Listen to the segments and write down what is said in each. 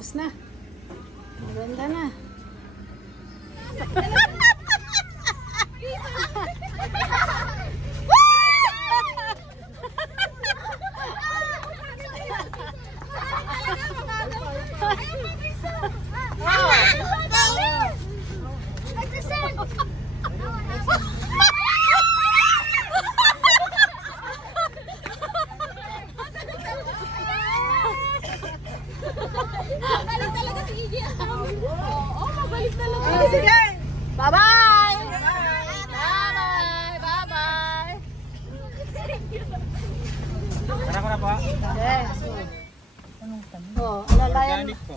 Tapos na. Maganda na. Magaling talaga si Iggy. Oo, magaling talaga. Sige! Bye-bye! Bye-bye! Bye-bye! Tara ko na po. Yes. Oh, alalayan. Organic po.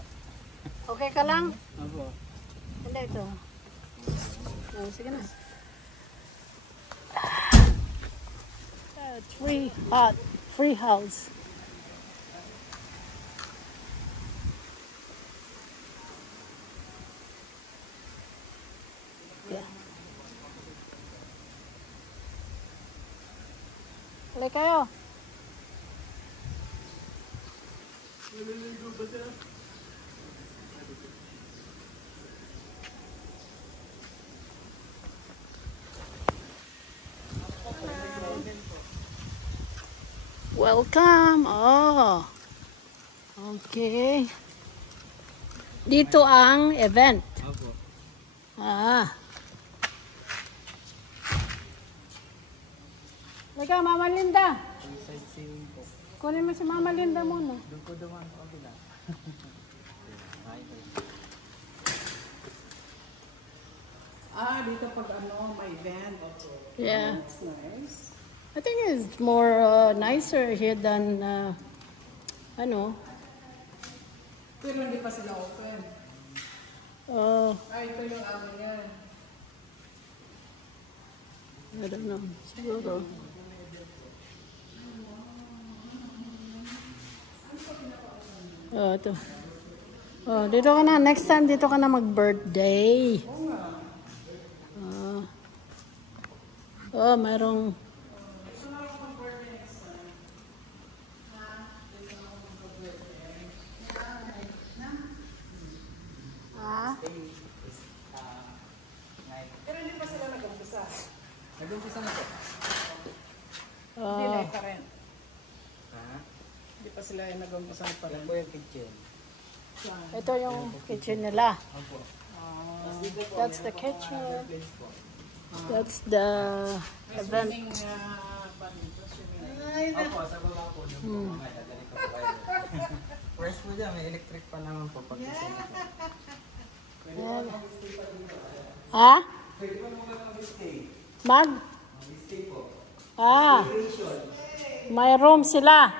Okay ka lang? Opo. Hindi ito. Oh, sige na. Free house. Yeah. Hali kayo. Welcome. Oh. Okay. Dito ang event. Opo. Ah. Lega, Mama Linda. Sightseeing po. Kunin mo si Mama Linda muna. Doon po dumaan po kabila. Dito pag ano, may event. Yeah. That's nice. I think it's more nicer here than ano. Pero hindi pa sila open. Ito yung amin yan. I don't know. Siguro. Ito. Oh, dito ka na. Next time, dito ka na mag-birthday. Mayroong... Pero hindi pa sila nag-umpisa. Nag-umpisa na po. Hindi na pa rin. Ha? Hindi pa sila nag-umpisa pa rin. Yan po yung kitchen. Ito yung kitchen nila. Opo. That's the kitchen. That's the event. Opo, sa baba po. Yung po mamaya. Dali ko po kayo. First po dyan, may electric pa naman po pag isang po. Ha? Pwede pa mga mag-stay. Mag-stay po. May room sila.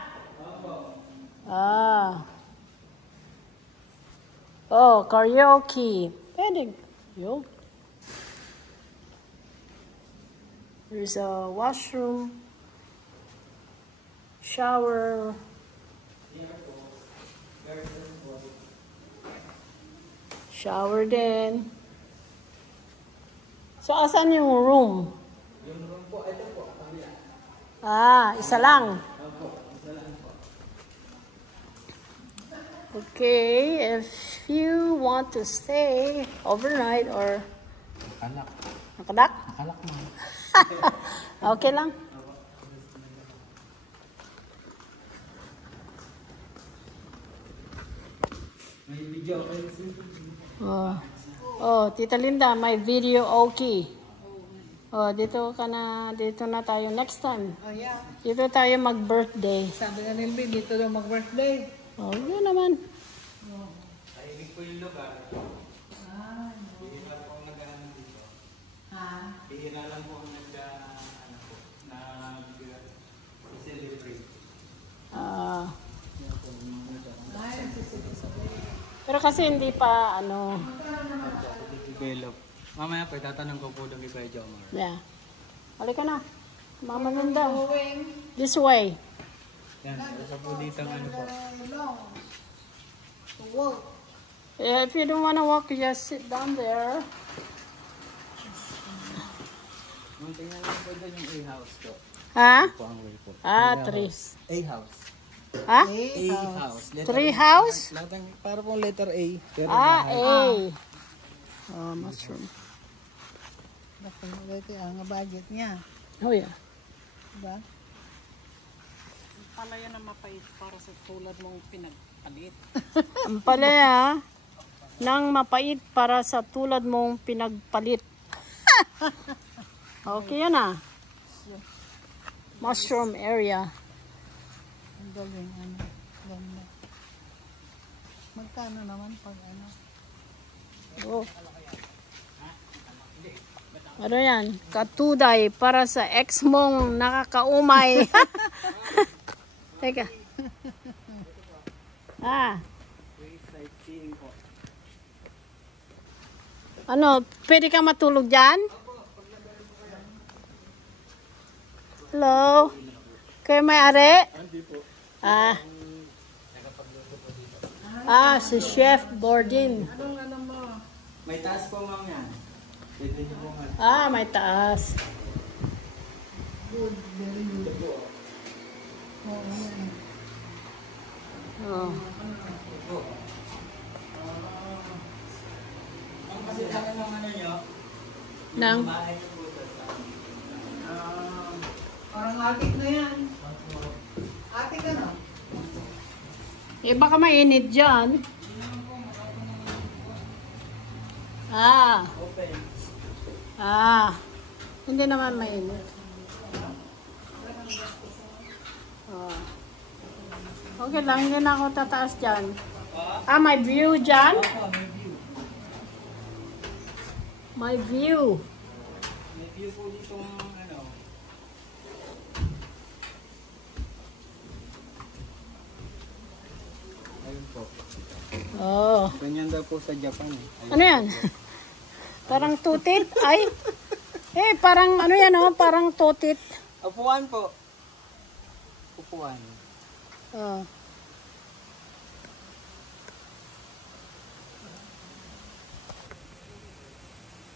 Oh, karaoke. Pwede. Yo. There's a washroom, shower. Shower din. So, asan yung room? Yung room po, ito po, kabila. Isa lang. Opo, isa lang po. Okay, if you want to stay overnight or Nakalak. nakadak, Nakalak mo. okay lang. May video okay sir. Tita Linda, may video okay. Dito na tayo next time. Oh, yeah. Dito tayo mag-birthday. Sabi nga nilbi, dito daw mag-birthday. Yun naman. Tahimik po yung lugar. Bihira po ang nag-ano dito. Bihira lang po ang nag-celebrate. Pero kasi hindi pa Develop. Mamaya po, tatanong ko po doon kay Kuya Jomar. yeah. Halika na. Mama Linda. This way. Yan, sa po dito ang ano po. If you don't want to walk, just sit down there. Tingnan lang po doon yung A-house po. Ha? Po ang way po. Trees. A-house. Ha? A house. Tree house? Lahat ng, para pong letter A. Pero Ah, bahay. A. Oh, mushroom. Bakit ito ang budget niya. Oh, yeah. Diba? Pala yan ang mapait para sa tulad mong pinagpalit. Ang palaya ng mapait para sa tulad mong pinagpalit. Okay yan ah. Mushroom area. Ang galing, ano. Ganda. Magkano naman pag ano? Oh. Ano yan? Katuday para sa ex mong nakakaumay. Teka. Ah. Ano, pwede ka matulog dyan? Hello? Kayo may-ari? Ah. Ah, si Chef Bordin. Anong ano mo? May taas po ma'am yan. Pwede niyo po nga. Ah, may taas. Good, very good. Oo, yan. Oh. Ang kasi lang ng ano nyo, Nang? bahay niyo po sa Parang atik na yan. Atik ka na? Eh, baka mainit dyan. Ah. open. Ah. Hindi naman mainit. Oh. Okay lang, hindi na ako tataas dyan. Ah, may view dyan? Opo, may view. May view. May view po dito ano. Ayun po. Oh. Ganyan daw po sa Japan eh. Ano yan? Parang tutit? Ay. Eh, parang ano yan oh, parang tutit. Upuan po. Upuan. Oh.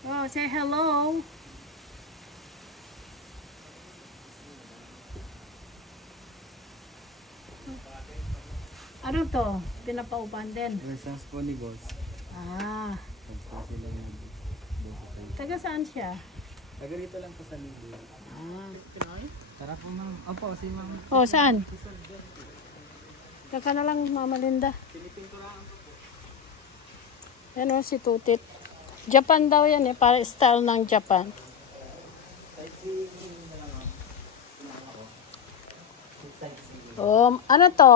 Oh, say hello. Ano to? Pinapaupan din. Residence po ni boss. Ah. Tapos sila yung Taga saan siya? taga rito lang po sa Lido. Ah. Tara po ma'am. Opo, si ma'am. Oh, saan? Taka na lang, Mama Linda. Yan o, si Tutit. Japan daw yan eh, para style ng Japan. Ano to?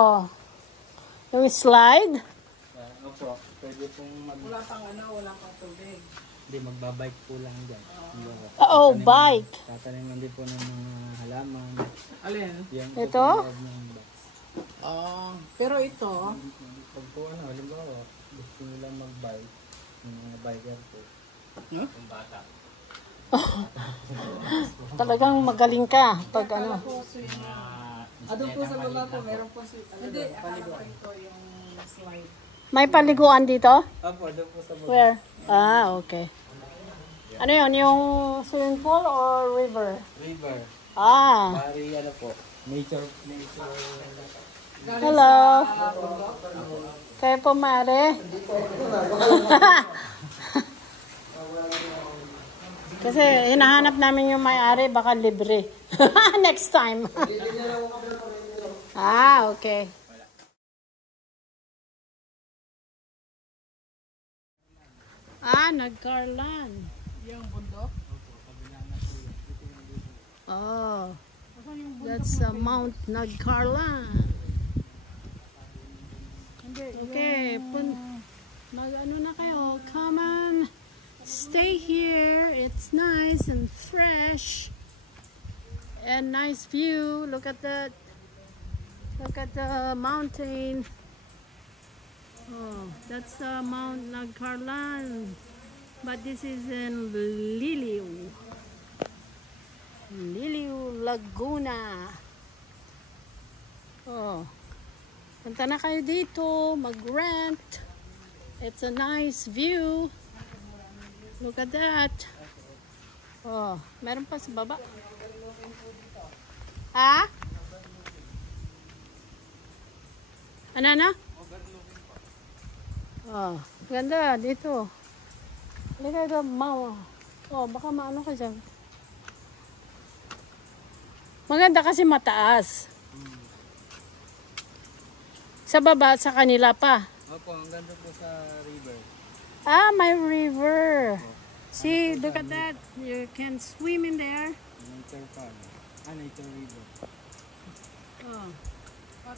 Yung slide? Opo, pwede pong Wala pang ano, wala pang tubig. Hindi, magbabike po lang dyan. Oh, bike. Tataniman din po ng mga halaman. Alin? Yan Ito? po loob ng box. Pero ito, Pag po ano, halimbawa, gusto nila mag-bike, yung mga biker po. Huh? Yung bata. Talagang magaling ka pag ano. doon po sa baba po, meron po si, hindi, akala ko ito yung slide. May paliguan dito? Opo, doon po sa baba. Where? Ah, okay. Ano yun? Yung swimming pool or river? River. Ah. Bari, ano po, nature. Hello. Kayo po, Mare? Kasi hinahanap namin yung may-ari, baka libre. Next time. Ah, okay. Ah, nagkarlan. Yung bundok. Oh, that's Mount Nagcarlan. Okay, mag-ano na kayo. Come on. Stay here. It's nice and fresh. And nice view. Look at that. Look at the mountain. Oh, that's Mount Nagcarlan. But this is in Liliu. Liliu Laguna. Oh. Punta na kayo dito. Mag-rent. It's a nice view. Look at that. Oh, meron pa sa baba. Ha? Ano na? Oh, ganda dito. Halika ito, mawa. Oh, baka maano ka dyan. Maganda kasi mataas. Sa baba, sa kanila pa. Opo, ang ganda po sa river. Ah, my river. See, look at that. You can swim in there. Nature pa. Nature river. Oh.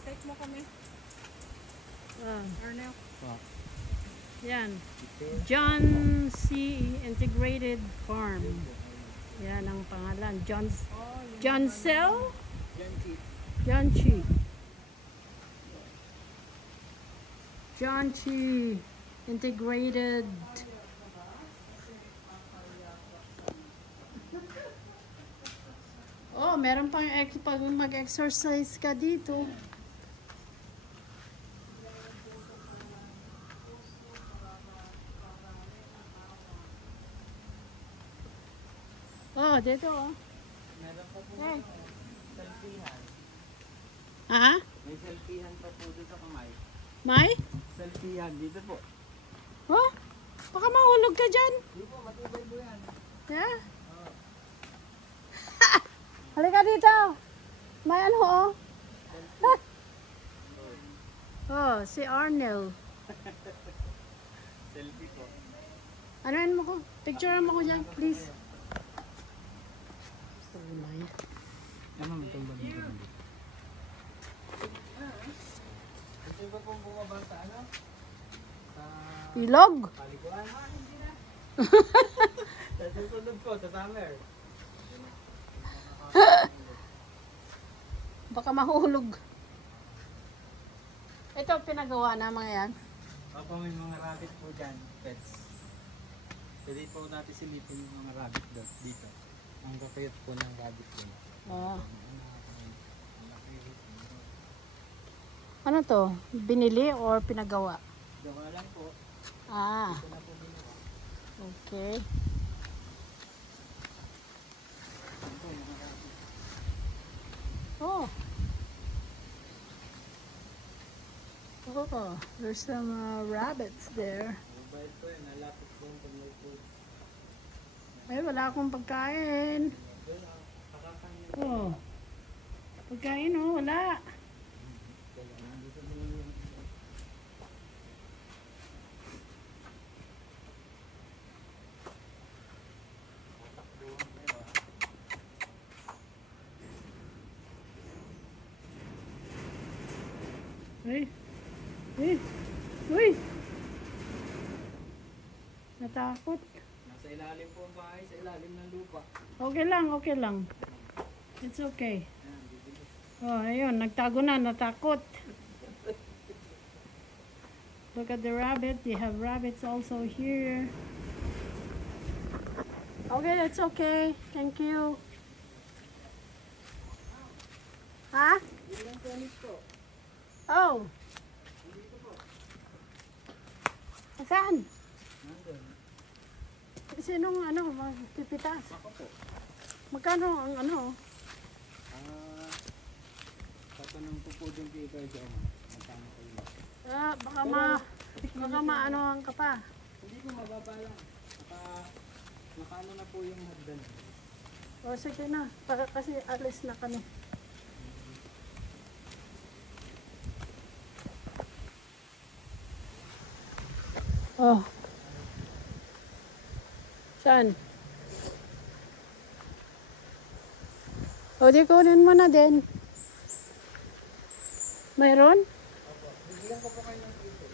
Take mo kami. Arnel. Po. Yan. John C. Integrated Farm. Yan ang pangalan. John Cell? John Chi. John Chi Integrated. Oh, meron pang pag mag-exercise ka dito. Oh, dito oh. Meron pa po Hey. selfiehan. Ha? May selfiehan pa po dito sa kamay. May? Selfiehan dito po. Oh? Baka mahulog ka dyan. Hindi po, matibay po yan. Yeah? Halika dito. May ano oh. Oh, si Arnel. Selfie po. Ano mo ko? Picturean mo ko dyan, please. Ano mo itong bagay? Gusto ba pong bumaba sa ano? Sa Ilog? paliguan? Sa susunod po, sa summer. Baka mahulog. Ito pinagawa na mga yan. Opo, may mga rabbit po dyan, pets. Pwede po natin silipin yung mga rabbit dito. Ang kapayot po ng rabbit dito. Oh. Ano to? Binili or pinagawa? Gawa lang po. Ah, Ito na po ginawa. okay. Ito, mga rabbit. Oh. Oh, there's some rabbits there. Mobile po yun, nalapit po yung pag may food. Ay, wala akong pagkain. Doon, pakakain nyo. Oh. Pagkain oh, wala. Nandito naman yung tatakbuhan kayo. Uy. Uy. Uy. Natakot. Nasa ilalim po ang bahay, sa ilalim ng lupa. Okay lang, okay lang. It's okay. Ayan, bibilis. Oh, ayun, nagtago na, natakot. Look at the rabbit. They have rabbits also here. Okay, that's okay. Thank you. Ha? Oh. Saan? Nandun. Sinong ano, magpipitas? Ako po. Magkano ang ano? Tatanong ko po din kay Kuya Joma. Magkano kayo? Ah, baka maanohan ka pa. Hindi po, mababa lang. Nakaano na po yung hagdan. O sige na, kasi alis na kami. Oh. Saan? O di kunin mo na din. Mayroon? Bigyan ko po kayo ng dito.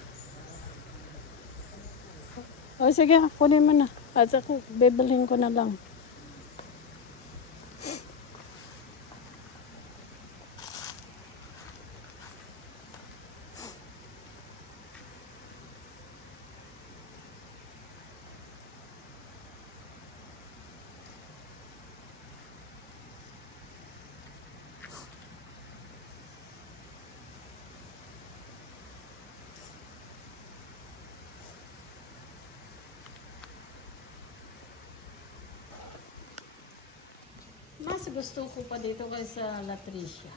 O sige, kunin mo na. At ako, bibilhin ko na lang. Mas gusto ko pa dito kaysa Latricia.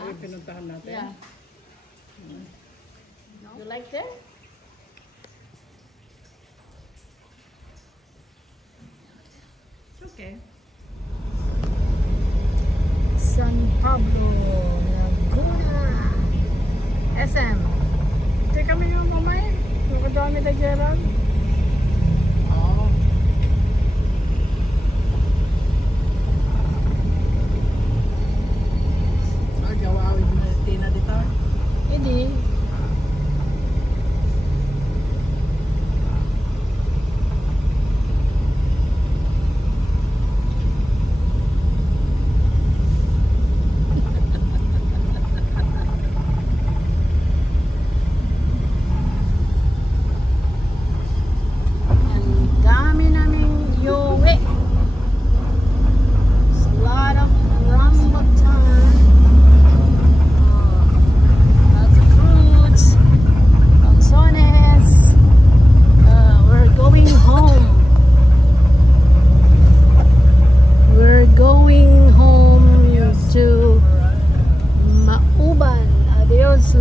Ay, pinuntahan natin. Yeah. You like that? It's okay. San Pablo, Laguna, SM. Ito kami yung mamay. Yung kadami na Gerald. Oo. Gawawi mo na tina dito. Hindi.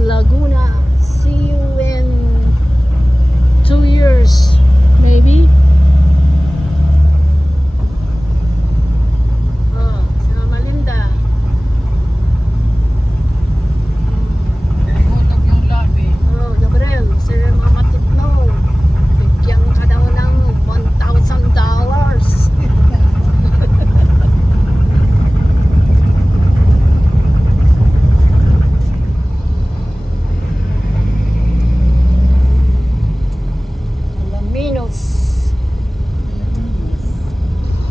Laguna. See you in 2 years, maybe. Oh, sa Malinda. Hutog yung labi. Oh, Gabriel, sir mga matutno. Bigyan ka daw ng $1,000.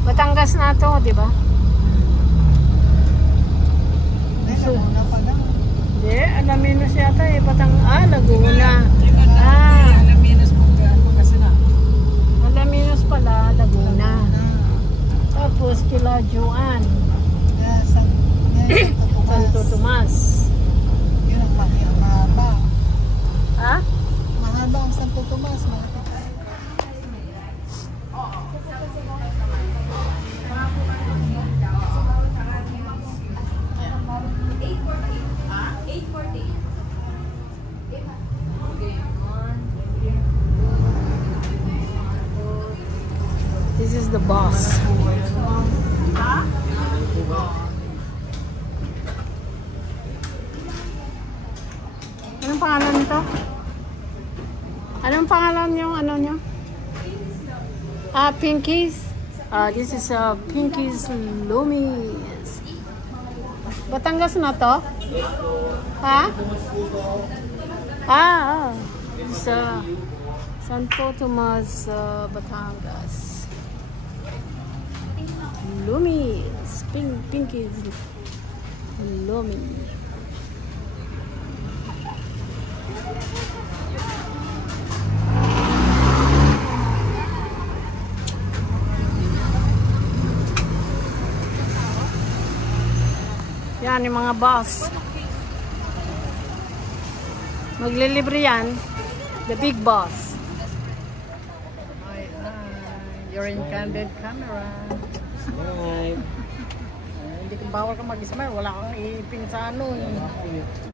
Batangas na to, di ba? Laguna pa lang. Hindi, Alaminos yata eh. Laguna. Alaminos Pangasinan. Alaminos pala, Laguna. Tapos kila Juan. Santo Tomas. Yun ang mahaba. Ha? Mahaba ang Santo Tomas. This is the boss. Anong pangalan nito? Anong pangalan yung ano nyo? Pinkies. This is Pinkies Lumis. Batangas na to? Ha? Sa Santo Tomas, Batangas. Lumis. Pinkies Lumis. Yan yung mga boss. Maglilibre yan. The big boss. You're in candid camera. Hi. Hindi bawal ka mag-smile. Wala kang ipin sa ano.